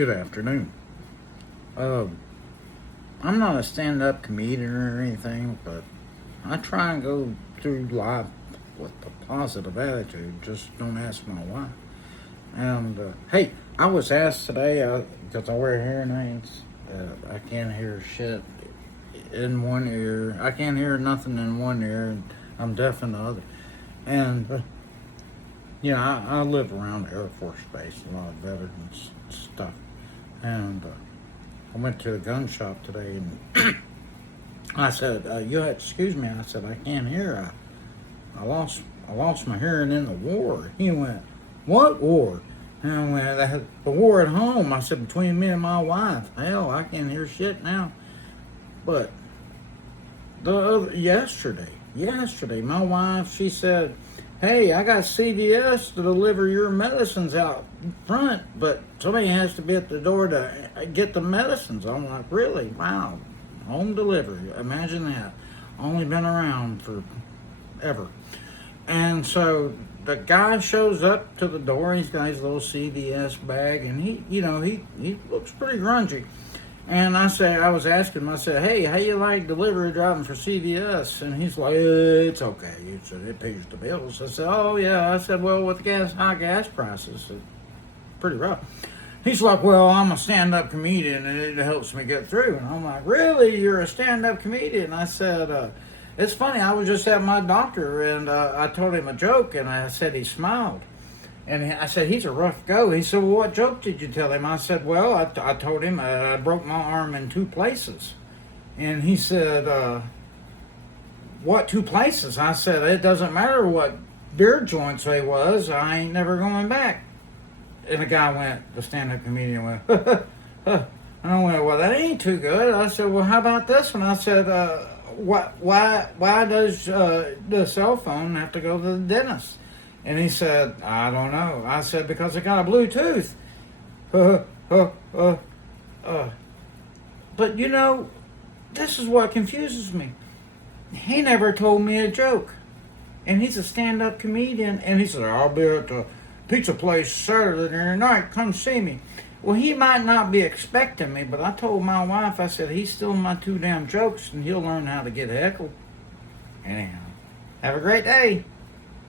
Good afternoon. I'm not a stand-up comedian or anything, but I try and go through life with a positive attitude. Just don't ask my wife. And hey, I was asked today because I wear hearing aids. I can't hear shit in one ear. I can't hear nothing in one ear, and I'm deaf in the other. And I live around Air Force Base, a lot of veterans stuff. And I went to the gun shop today, and I said, "You excuse me." I said, "I can't hear. I lost my hearing in the war." He went, "What war?" And I went, "The war at home." I said, "Between me and my wife. Hell, I can't hear shit now." But yesterday, my wife, she said, "Hey, I got CVS to deliver your medicines out front, but somebody has to be at the door to get the medicines." I'm like, "Really? Wow. Home delivery. Imagine that. Only been around for ever." And so the guy shows up to the door. He's got his little CVS bag, and he looks pretty grungy. And I was asking him, I said, "Hey, how you like delivery driving for CVS?" And he's like, "It's okay." He said, "It pays the bills." I said, "Oh, yeah." I said, "Well, with high gas prices, it's pretty rough." He's like, "Well, I'm a stand-up comedian, and it helps me get through." And I'm like, "Really? You're a stand-up comedian?" I said, "It's funny. I was just at my doctor, and I told him a joke, and I said he smiled. And I said, he's a rough go." He said, "Well, what joke did you tell him?" I said, "Well, I told him I broke my arm in two places." And he said, "What two places?" I said, "It doesn't matter what beer joints they was. I ain't never going back." And the stand-up comedian went, and I went, "Well, that ain't too good." I said, "Well, how about this one?" I said, why does the cell phone have to go to the dentist?" And he said, "I don't know." I said, "Because it got a Bluetooth." But this is what confuses me. He never told me a joke. And he's a stand-up comedian. And he said, "I'll be at the pizza place Saturday night. Come see me." Well, he might not be expecting me, but I told my wife, I said, "He's stealing my two damn jokes, and he'll learn how to get heckled." Anyhow, have a great day.